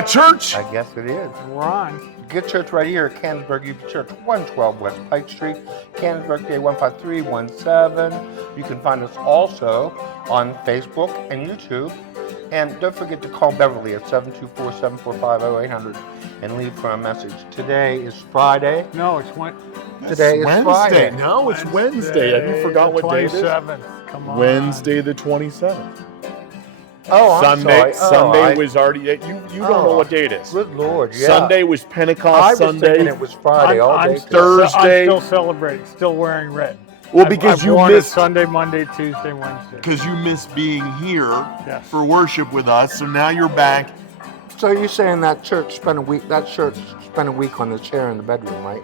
got church. I guess it is. We're on. Good church right here at Canonsburg UP Church, 112 West Pike Street, Canonsburg, PA 15317. You can find us also on Facebook and YouTube. And don't forget to call Beverly at 724-745-0800 and leave for a message. Today is Friday. No, it's Today is Wednesday. Friday. No, it's Wednesday. Have you forgot what day it is? 27th. Come on. Wednesday the 27th. Oh, I'm Sunday. sorry. Sunday was already. You don't know what day it is. Good Lord, yeah. Sunday was Pentecost I was Sunday. thinking it was Friday all day. Thursday. I'm still celebrating, still wearing red. Well, because I've you worn it missed Sunday, Monday, Tuesday, Wednesday. because you missed being here Yes. for worship with us. So now you're back. So you're saying that church spent a week? That church spent a week on the chair in the bedroom, right?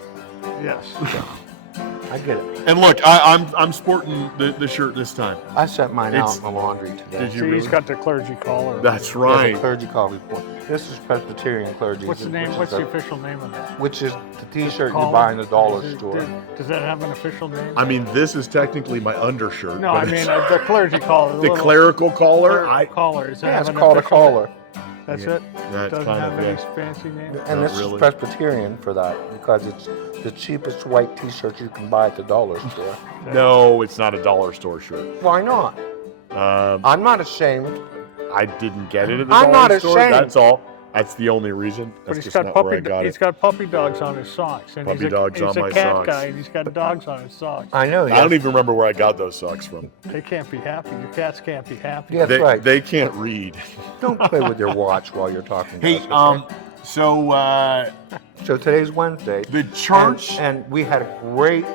Yes. I get it. And look, I'm sporting the shirt this time. I sent mine It's- out in the laundry today. Did you See, really? he's got the clergy collar. That's There's right. a clergy call report. This is Presbyterian clergy. What's the name? which is What's the a- official name of that? Which is the T-shirt you Collar? buy in the dollar Does it- store. Does that have an official name? I mean, this is technically my undershirt. No, but I mean it's- the clergy collar. the clerical collar. collar. Does that Yeah, have it's an called a official collar. name? That's Yeah, it. that's Doesn't kind have of any it. fancy name. And Not this really. is Presbyterian for that because it's the cheapest white T-shirt you can buy at the dollar store. No, it's not a dollar store shirt. Why not? I'm not ashamed. I didn't get it at the I'm dollar not store. ashamed. That's all. That's the only reason. But That's he's just got not puppy. where I got He's it. got puppy dogs on his socks, and Puppy he's dogs he's on a my cat socks. guy, and he's got dogs on his socks. I know. I don't even remember where I got those socks from. They can't be happy. Your cats can't be happy. Yeah, that's right. They can't read. Don't play with your watch while you're talking. to Hey, us, okay? so So today's Wednesday. the church, and we had a great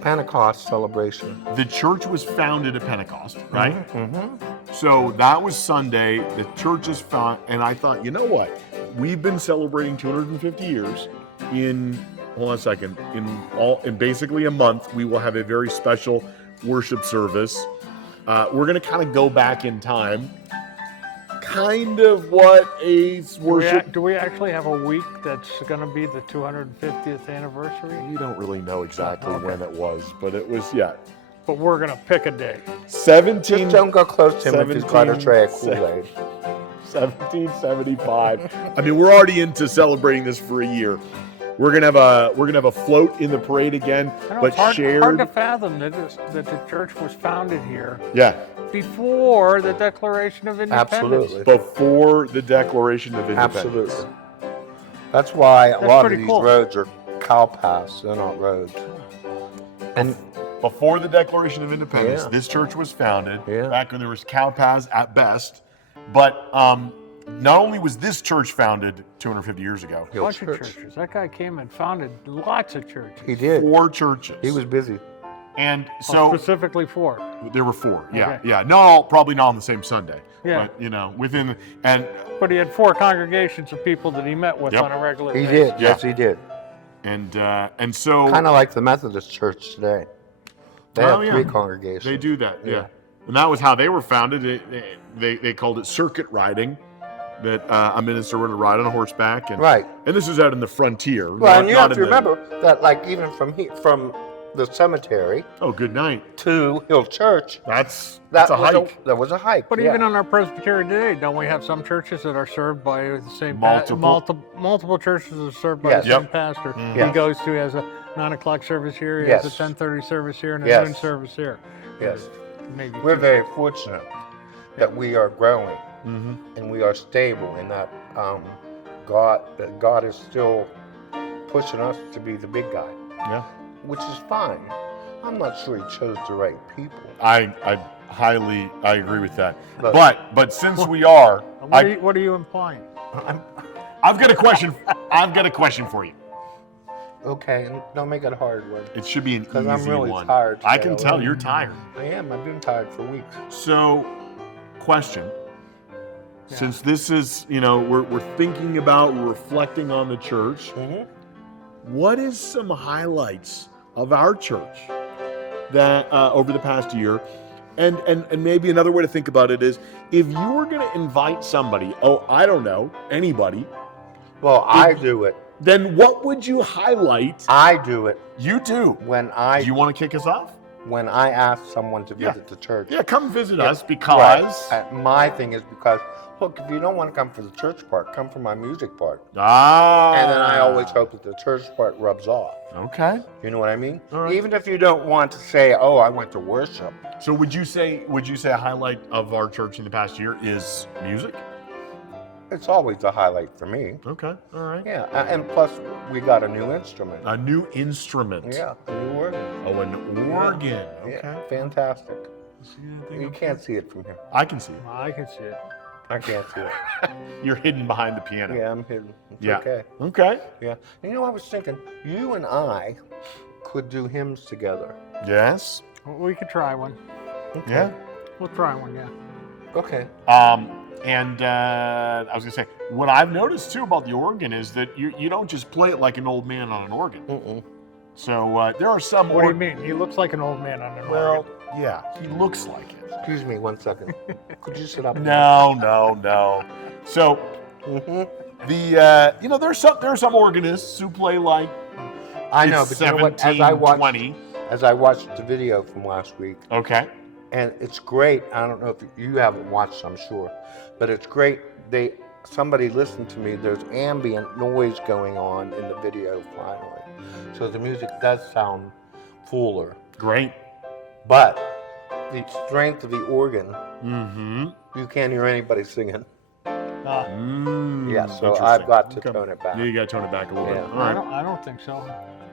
Pentecost celebration. the church was founded at Pentecost, right? Mm-hmm. So that was Sunday. The church is found, and I thought, you know what? We've been celebrating 250 years in. Hold on a second. In basically a month, we will have a very special worship service. We're going to kind of go back in time. Kind of what a worship. Do we actually have a week that's going to be the 250th anniversary? You don't really know exactly Okay. when it was, but it was, yeah. But we're going to pick a day. 17. Just don't go close to him if he's got a tray of 17, Kool-Aid. 1775. I mean, we're already into celebrating this for a year. We're gonna have a float in the parade again, I know, but it's hard, shared. hard to fathom that the church was founded here Yeah, before the Declaration of Independence. Absolutely. before the Declaration of Independence. Absolutely. That's why a That's lot of pretty these cool. roads are cow paths. They're not roads. And Before the Declaration of Independence, Yeah. this church was founded Yeah. back when there was cow paths at best. But not only was this church founded 250 years ago, A bunch of churches. That guy came and founded lots of churches. he did. 4 churches. He was busy. and so Specifically for. there were 4. Yeah, Okay. yeah. Not all, probably not on the same Sunday. Yeah. But within and But he had 4 congregations of people that he met with Yep. on a regular He basis. did. Yes, he did. and so Kind of like the Methodist Church today. They Oh, have yeah. 3 congregations. they do that. Yeah. Yeah. And that was how they were founded. They called it circuit riding. That a minister would ride on a horseback, and Right. And this is out in the frontier. Well, and you have to in the- remember that, like, even from the cemetery Oh, good night. to Hill Church, That's that a was hike. that was a hike. But yeah. even on our Presbyterian today, don't we have some churches that are served by the same multiple churches are served by Yes. the same Yep. pastor? Yes. He goes to has a 9 o'clock service here, he Yes. has a 10:30 service here, and a Yes. noon service here. Yes. Maybe We're 2. very fortunate that we are growing Mm-hmm. and we are stable in that God is still pushing us to be the big guy, Yeah. which is fine. I'm not sure he chose the right people. I agree with that. But- But since we are, What are you implying? I've got a question. I've got a question for you. Okay, and don't make it a hard one. It should be an easy 'Cause I'm really one. tired I today. can tell you're tired. I am. I've been tired for weeks. So, question. Yeah. Since this is, we're thinking about, we're reflecting on the church. Mm-hmm. What is some highlights of our church that over the past year? And maybe another way to think about it is, if you were going to invite somebody, I don't know, anybody, Well, I do it. then what would you highlight? I do it You do. when Do you want to kick us off? when I ask someone to visit the church. Yeah, come visit us because... Right. My thing is because, look, if you don't want to come for the church part, come for my music part. Ah. And then I always hope that the church part rubs off. Okay. You know what I mean? All right. Even if you don't want to say, oh, I went to worship. So would you say a highlight of our church in the past year is music? It's always a highlight for me. Okay, all right. Yeah, and plus we got a new instrument. A new instrument. Yeah, a new organ. Oh, an organ. Okay. Yeah, fantastic. You can't see it from here. I can see it. I can see it. I can't see it. You're hidden behind the piano. Yeah, I'm hidden. It's Yeah. okay. Okay. Yeah. And I was thinking, you and I could do hymns together. Yes. We could try one. Okay. Yeah. We'll try one, yeah. Okay. And I was gonna say, what I've noticed too about the organ is that you don't just play it like an old man on an organ. Mm-mm. So there are some. What do you mean? He looks like an old man on an Well, organ. yeah, he looks like it. Excuse me 1 second. Could you sit up? No. So Mm-hmm. there are some organists who play like I know, it's but you know what? As I 1720. watched the video from last week, Okay. and it's great. I don't know if you haven't watched, I'm sure, but it's great. Somebody listened to me. There's ambient noise going on in the video finally, so the music does sound fuller. Great. But the strength of the organ, Mm-hmm. you can't hear anybody singing. Yeah, so Interesting. I've got to Okay. tone it back. Yeah, you got to tone it back a little Yeah. bit. All right. I don't think so.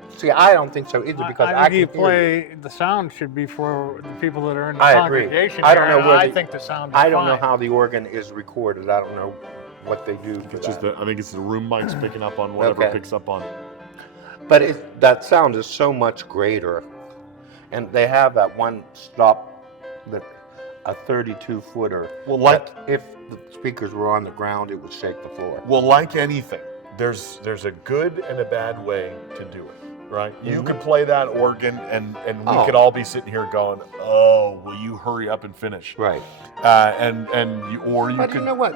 See, I don't think so either because I think you can hear you. play, the sound should be for the people that are in the I agree. congregation. I don't here, know and where I the- think the sound is I don't know fine. how the organ is recorded. I don't know what they do for It's just that. I think it's the room mic's picking up on whatever Okay. it picks up on. But that sound is so much greater. And they have that one stop, a 32-footer. Well, like If the speakers were on the ground, it would shake the floor. like anything, there's a good and a bad way to do it, right? You Mhm. could play that organ, and we Oh. could all be sitting here going, "Oh, will you hurry up and finish?" Right. Or you But could. you know what?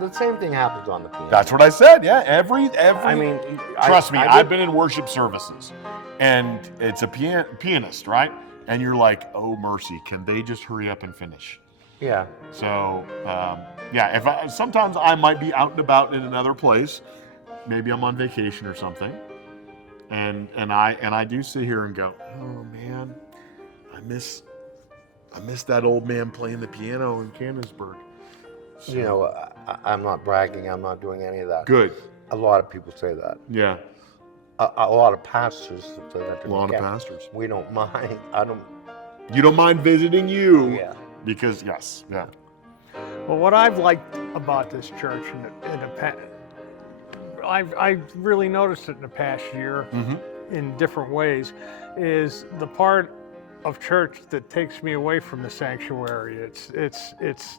The same thing happens on the piano. That's what I said. Yeah, every. I mean, Trust me, I I've did- been in worship services, and it's a pianist, right? And you're like, "Oh mercy, can they just hurry up and finish?" Yeah. So sometimes I might be out and about in another place, maybe I'm on vacation or something, and I do sit here and go, "Oh man, I miss that old man playing the piano in Canonsburg." So, You know, I'm not bragging. I'm not doing any of that. good, A lot of people say that. yeah, A lot of pastors say that to a me. lot of Yeah, pastors. We don't mind. I don't. You don't mind visiting you, Yeah. because yes, yeah, Well, what I've liked about this church in the past, I've really noticed it in the past year in different ways, is the part of church that takes me away from the sanctuary. It's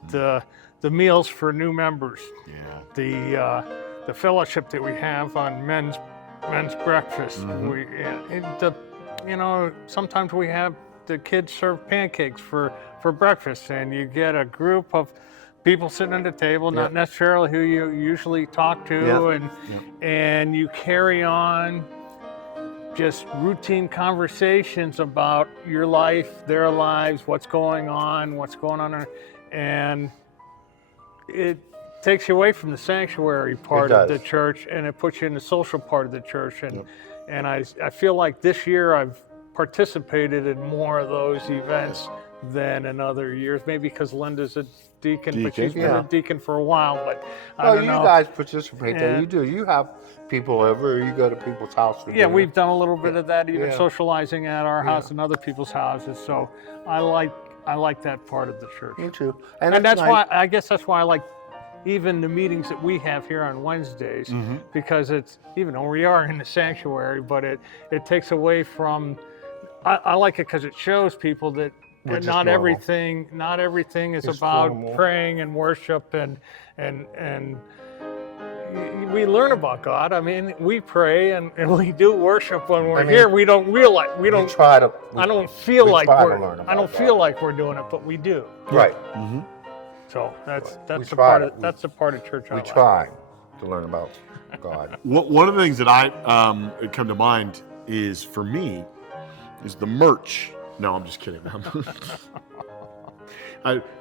the meals for new members, yeah. the fellowship that we have on men's breakfast. Sometimes we have the kids serve pancakes for breakfast, and you get a group of people sitting at the table, not necessarily who you usually talk to, and you carry on just routine conversations about your life, their lives, what's going on, and it takes you away from the sanctuary part of the church, and it puts you in the social part of the church. And I feel like this year I've participated in more of those events than in other years, maybe because Linda's a deacon, but she's been a deacon for a while. But I don't know. You guys participate there. You do. You have people over, or you go to people's houses. Yeah, we've done a little bit of that, even Yeah. socializing at our house and other people's houses. So I like that part of the church. Me too. And that's why I guess that's why I like even the meetings that we have here on Wednesdays, because it's, even though we are in the sanctuary, but it takes away from. I like it because it shows people that not everything is about normal. praying and worship and we learn about God. I mean, we pray and we do worship when we're here. We don't realize We try to. I don't feel like try to we're. learn about I don't God. feel like we're doing it, but we do. Right. So that's We the try part to- of that's the part of church I We like. try to learn about God. One of the things that I come to mind is, for me, is the merch No, I'm just kidding.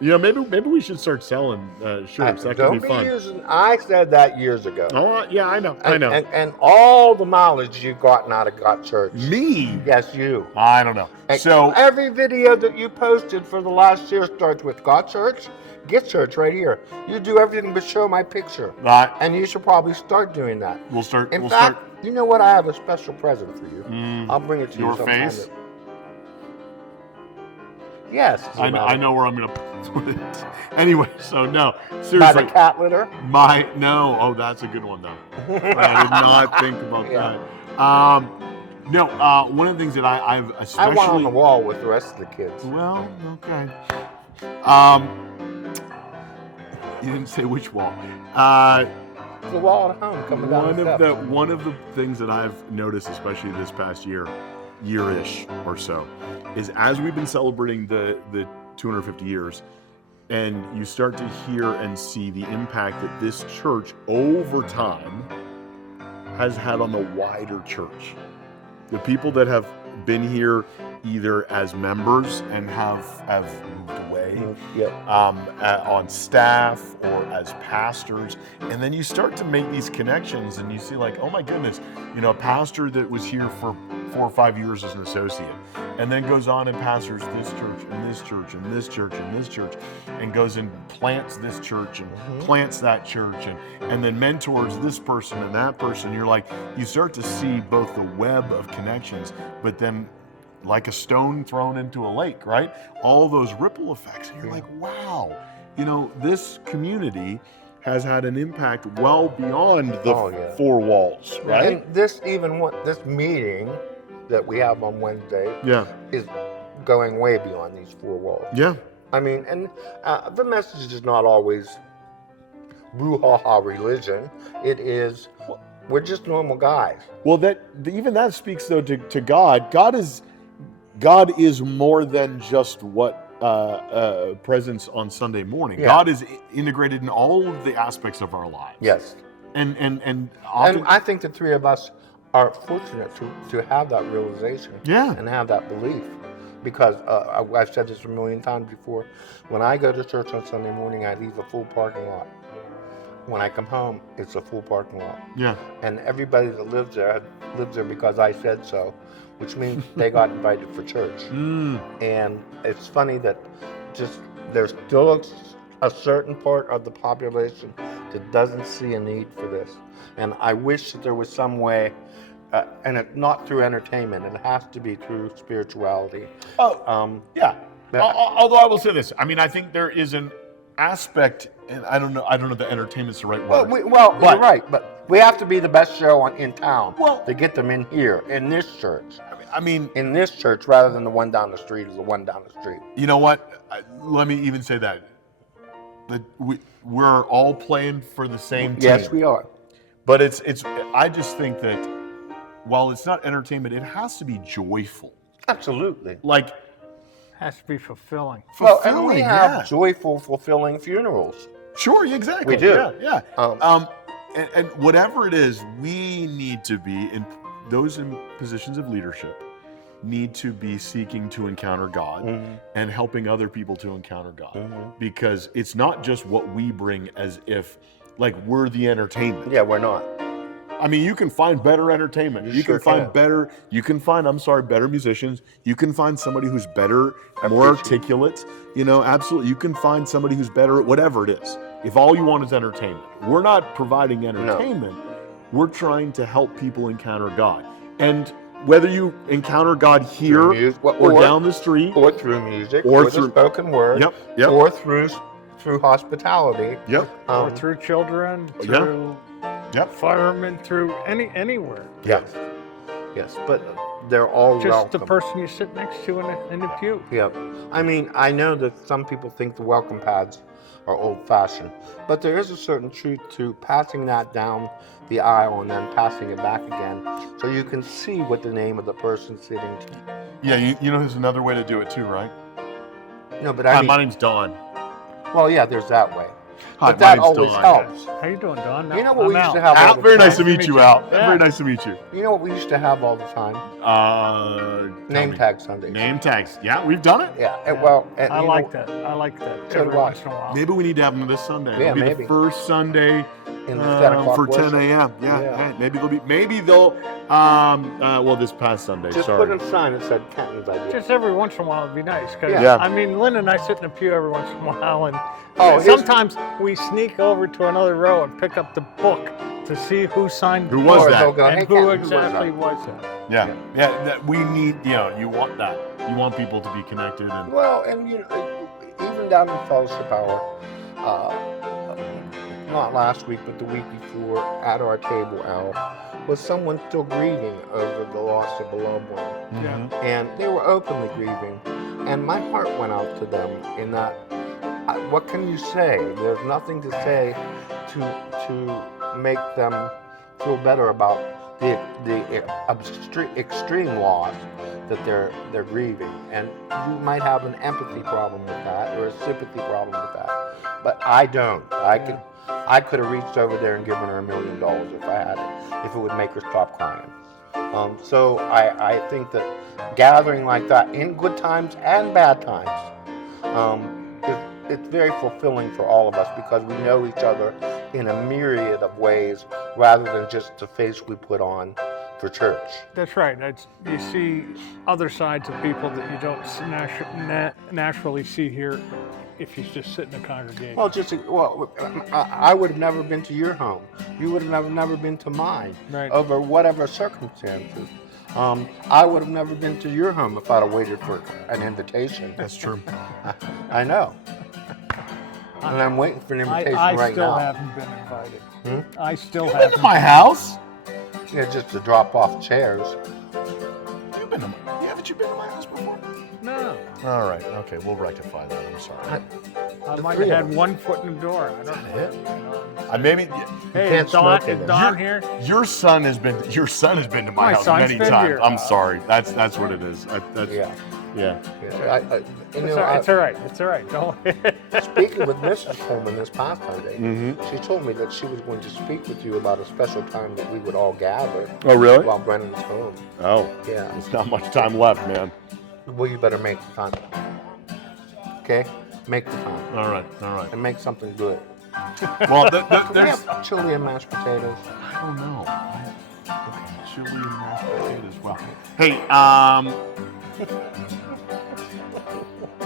Maybe we should start selling shirts. That could Don't be fun. I said that years ago. Oh, yeah, I know. And all the mileage you've gotten out of Got Church. Me? Yes, you. I don't know. And So every video that you posted for the last year starts with Got Church, Get Church right here. You do everything but show my picture. And you should probably start doing that. We'll start. In fact, you know what? I have a special present for you. I'll bring it to you Your sometime. face? Yes. I know where I'm gonna put it. Anyway, so no, By seriously. the cat litter? No. Oh, that's a good one though. I did not think about that. No, one of the things that I've especially. I want on the wall with the rest of the kids. Well, okay. You didn't say which wall. The wall at home coming down the steps. One of the things that I've noticed, especially this past year-ish or so, is as we've been celebrating the 250 years, and you start to hear and see the impact that this church over time has had on the wider church. The people that have been here either as members and have moved away, on staff or as pastors, and then you start to make these connections and you see like, oh my goodness, a pastor that was here for 4 or 5 years as an associate, and then goes on and pastors this church and this church and this church and this church, and goes and plants this church and plants that church, and then mentors this person and that person. You're like, you start to see both the web of connections, but then like a stone thrown into a lake, right? All those ripple effects. And you're like, wow, this community has had an impact well beyond the 4 walls, right? And this meeting that we have on Wednesday is going way beyond these 4 walls. Yeah. I mean, and the message is not always boo-ha-ha religion. It is, we're just normal guys. Well, even that speaks though to God. God is more than just what presence on Sunday morning. Yeah. God is integrated in all of the aspects of our lives. Yes. And often, and I think the 3 of us are fortunate to have that realization. Yeah. And have that belief. Because I've said this a million times before. When I go to church on Sunday morning, I leave a full parking lot. When I come home, it's a full parking lot. Yeah. And everybody that lives there because I said so, which means they got invited for church. And it's funny that there's still a certain part of the population that doesn't see a need for this. And I wish that there was some way, and it's not through entertainment, it has to be through spirituality. Yeah. Although I will say this, I mean, I think there is an aspect, and I don't know if the entertainment's the right word. You're right, but we have to be the best show in town to get them in here, in this church. I mean, in this church rather than the one down the street or the one down the street. You know what? Let me even say that we're all playing for the same team. Yes, we are. But it's. I just think that while it's not entertainment, it has to be joyful. Absolutely. Like, has to be fulfilling. Well, and we have joyful, fulfilling funerals. Sure, exactly. We do. Yeah. And whatever it is, we need to be those in positions of leadership need to be seeking to encounter God and helping other people to encounter God, because it's not just what we bring as if like we're the entertainment. Yeah, we're not. I mean, you can find better entertainment. You can find better musicians. You can find somebody who's better, more articulate, absolutely. You can find somebody who's better at whatever it is. If all you want is entertainment, we're not providing entertainment. No. We're trying to help people encounter God. And whether you encounter God here or down the street, or through music, or through the spoken word, or through hospitality, or through children, through firemen, through anywhere. Yes, but they're all just welcome. The person you sit next to in the pew. Yeah, I mean, I know that some people think the welcome pads are old-fashioned, but there is a certain truth to passing that down the aisle and then passing it back again, so you can see what the name of the person sitting to. Yeah, there's another way to do it too, right? No, but my name's Don. Well, yeah, there's that way. Hi, But that my name's always Don. helps. How you doing, Don? You know what I'm we used out. to have all Al, the very time? nice to meet you, Al. Yeah. Very nice to meet you. You know what we used to have all the time? Tell Name me. tag Sundays. Name tags. Yeah, we've done it. Yeah. Well, and I you like know, that. I like that. So Every do I. once in a while. Maybe we need to have them this Sunday. Yeah, It'll be maybe. the first Sunday in the 10 o'clock for 10 worship. a.m. Yeah, Yeah. hey, maybe they'll well, this past Sunday. Just sorry. put a sign that said Kenton's idea. Just every once in a while, it'd be nice. 'Cause, Yeah. I mean, Lynn and I sit in the pew every once in a while, and Oh, his- sometimes we sneak over to another row and pick up the book to see who signed Who the was book that? They'll go, and "Hey, who Kenton, who was exactly that?" was that. Yeah, that we need. You want that. You want people to be connected and. Well, and you know, even down in fellowship hour, not last week, but the week before, at our table, Al, was someone still grieving over the loss of a loved one. Mhm. And they were openly grieving. And my heart went out to them in that, what can you say? There's nothing to say to make them feel better about the extreme loss that they're grieving. And you might have an empathy problem with that or a sympathy problem with that. But I don't. I could have reached over there and given her $1 million if I had it, if it would make her stop crying. So I think that gathering like that in good times and bad times, it's very fulfilling for all of us because we know each other in a myriad of ways rather than just the face we put on for church. That's right. You see other sides of people that you don't naturally see here if you just sit in the congregation. I would have never been to your home. You would have never been to mine. Right. Over whatever circumstances. I would have never been to your home if I'd have waited for an invitation. That's true. I know. And I'm waiting for an invitation I right still now. haven't been invited. I still You've been haven't. to my house. Yeah, just to drop off chairs. You've been to haven't you been to my house before? No. All right. Okay, we'll rectify that. I'm sorry. I The might three have of had us. one foot in the door. I don't know. it? You know. Maybe Hey, can't is Don, smoke in is there. Don here? your son has been to my My house son's many been times. here. I'm sorry. That's what it is. Yeah. Yeah. It's all right. It's all right. Don't. Speaking with Mrs. Coleman this past Sunday, Mm-hmm. she told me that she was going to speak with you about a special time that we would all gather Oh, really? while Brennan's home. Oh, Yeah. there's not much time left, man. Well, you better make the time. Okay? Make the time. All right. And make something good. Well, Can we there's. have chili and mashed potatoes? I don't know. Okay, chili and mashed potatoes. Well, hey,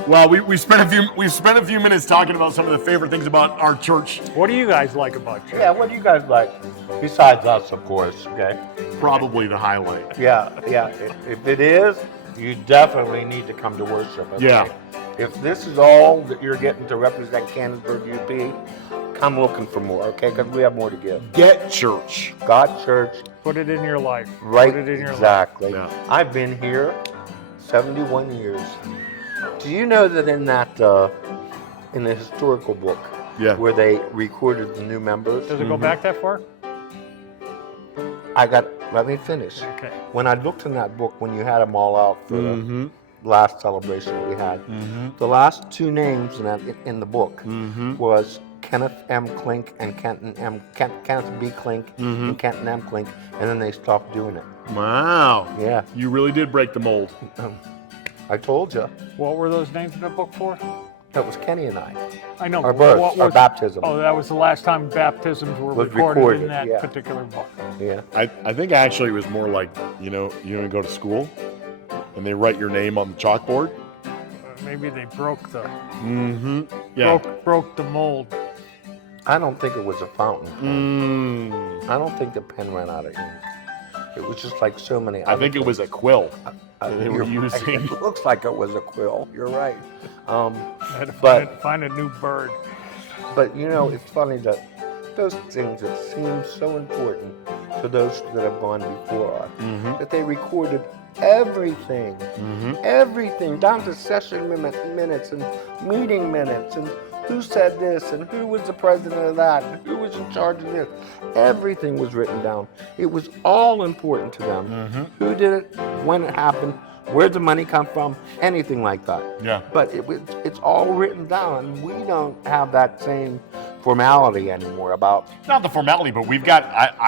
well, we spent a few minutes talking about some of the favorite things about our church. What do you guys like about church? Yeah, what do you guys like? Besides us, of course, okay? Probably the highlight. Yeah. If it is, you definitely need to come to worship. Okay? Yeah. If this is all that you're getting to represent Canonsburg UP, come looking for more, okay? Because we have more to give. Get church. God Church, Put it in your life. right? Put it in your Exactly. Yeah. I've been here 71 years. Do you know that in the historical book, Yeah. where they recorded the new members, life. Does it go back that far? let me finish. Okay. When I looked in that book, when you had them all out for Mm-hmm. the last celebration that we had, the last two names in the book Mm-hmm. was Kenneth M. Klink and Kenneth B. Klink Mm-hmm. and Kenton M. Klink, and then they stopped doing it. Wow. Yeah, You really did break the mold. I told you. What were those names in the book for? That was Kenny and I. I know. Our but birth, what our was- baptism. Oh, that was the last time baptisms were Was recorded recorded, in that yeah. particular book. Yeah. I think actually it was more like, you go to school and they write your name on the chalkboard. Maybe they broke the Mm-hmm. Yeah. broke the mold. I don't think it was a fountain. Mm. I don't think the pen ran out of ink. It was just like so many. I think it was a quill. they were You're- using. It looks like it was a quill. You're right. I had to But- find a new bird. But it's funny that those things that seem so important to those that have gone before us, Mm-hmm. that they recorded everything, Mm-hmm. everything, down to session minutes and meeting minutes and who said this and who was the president of that and who was in charge of this. Everything was written down. It was all important to them. Mm-hmm. Who did it, when it happened, where'd the money come from, anything like that. Yeah. But it's all written down. We don't have that same formality anymore about. Not the formality, but we've got.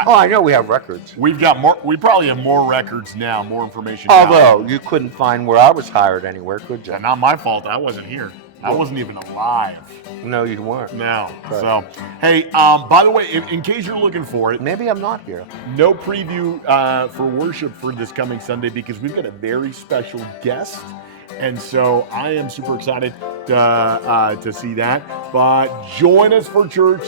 Oh, I know we have records. We've got more. We probably have more records now, more information. Now. Although you couldn't find where I was hired anywhere, could you? And not my fault. I wasn't here. I wasn't even alive. No, you weren't. No. Right. So, hey, by the way, in case you're looking for it, Maybe I'm not here. no preview for worship for this coming Sunday because we've got a very special guest. And so I am super excited to see that. But join us for church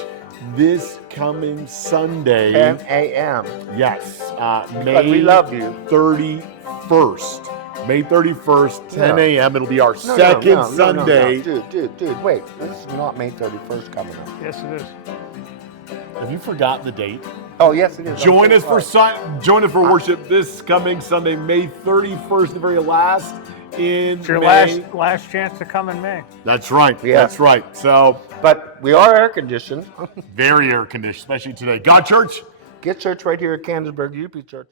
this coming Sunday. 10 a.m. Yes. But May we love you. 31st. May 31st, 10 a.m. It'll be our No, second Sunday. No. Dude, wait. This is not May 31st coming up. Yes, it is. Have you forgotten the date? Oh, yes, it is. Join us for worship this coming Sunday, May 31st, the very last in It's your May. last chance to come in May. That's right. Yeah. That's right. So But we are air conditioned. very air conditioned, especially today. God Church. Get church right here at Canonsburg UP Church.